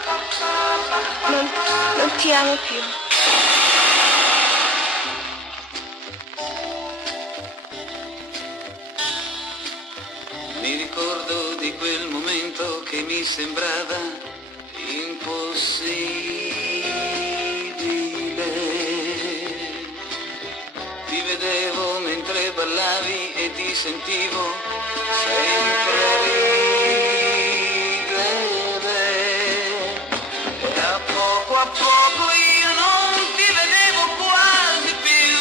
senti? Non ti amo più. Mi ricordo di quel momento che mi sembrava impossibile. Ti vedevo mentre ballavi e ti sentivo sempre ridere. E a poco io non ti vedevo quasi più.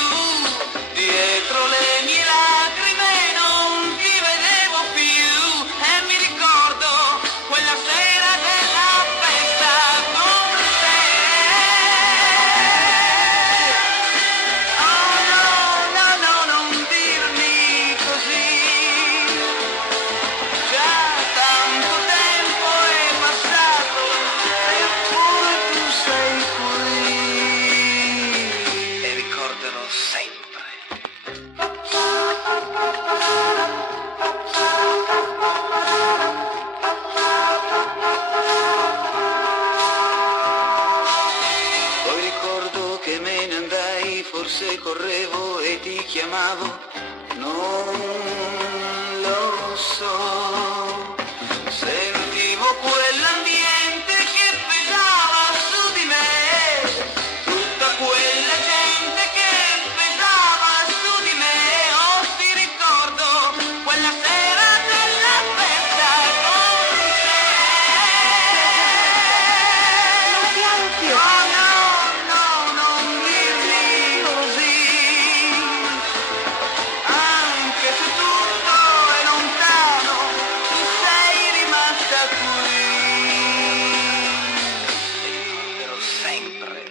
Dietro le mie lacrime non ti vedevo più. E mi ricordo quella sera della festa con te. Oh no, no, no, non dirmi così. Già tanto tempo è passato eppure tu sei qui. E ricorderò sempre. Poi ricordo che me ne andai, forse correvo e ti chiamavo, non lo so. Sentivo quell'ambiente che pesava su di me, tutta quella gente che pesava su di me. Oh, ti ricordo quella sera della festa con te. Non ti amo più. Oh no, no, non dirmi così. Anche se tutto è lontano, tu sei rimasta qui. Ero sempre.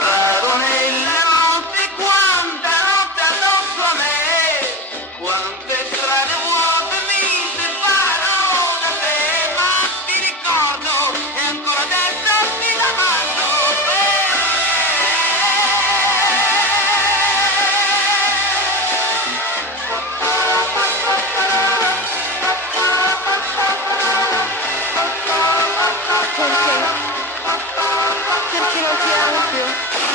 Vado nella notte, quanta notte addosso a me, quante strade vuote mi separano da te, ma ti ricordo e ancora adesso ti la mando Perché? Perché non ti amo più.